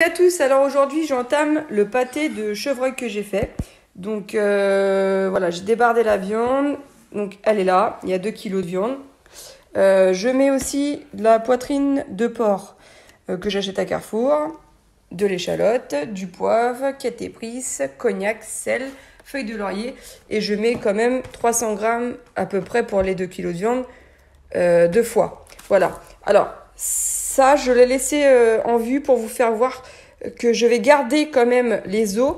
Salut à tous, alors aujourd'hui j'entame le pâté de chevreuil que j'ai fait. Donc voilà, j'ai débardé la viande, donc elle est là, il y a 2 kg de viande. Je mets aussi de la poitrine de porc que j'achète à Carrefour, de l'échalote, du poivre, quête épice, cognac, sel, feuilles de laurier. Et je mets quand même 300 g à peu près pour les 2 kg de viande de foie. Voilà, alors ça je l'ai laissé en vue pour vous faire voir que je vais garder quand même les os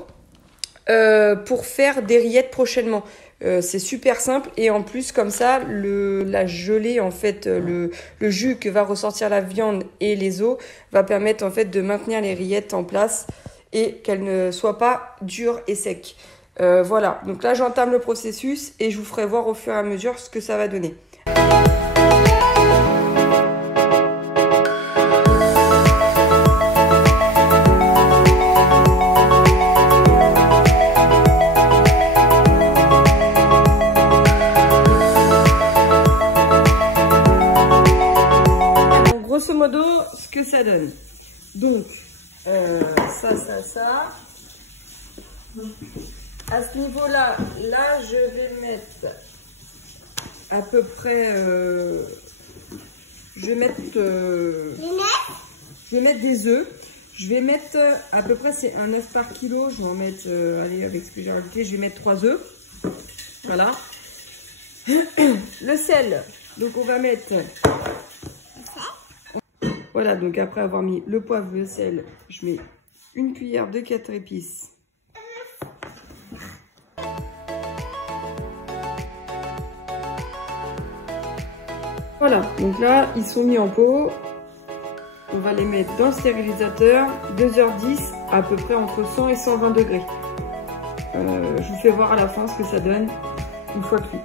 pour faire des rillettes prochainement. C'est super simple et en plus comme ça la gelée en fait le jus que va ressortir la viande et les os va permettre en fait de maintenir les rillettes en place et qu'elles ne soient pas dures et secs. Voilà, donc là j'entame le processus et je vous ferai voir au fur et à mesure ce que ça va donner. Grosso modo, ce que ça donne. Donc, ça. À ce niveau-là, je vais mettre à peu près... je vais mettre des œufs. Je vais mettre à peu près, c'est un œuf par kilo. Je vais en mettre, allez, avec ce que j'ai rajouté, je vais mettre 3 œufs. Voilà. Le sel. Donc, on va mettre... Voilà, donc après avoir mis le poivre, le sel, je mets une cuillère de quête épice. Voilà, donc là, ils sont mis en pot. On va les mettre dans le stérilisateur, 2h10, à peu près entre 100 et 120 degrés. Je vous fais voir à la fin ce que ça donne une fois cuit.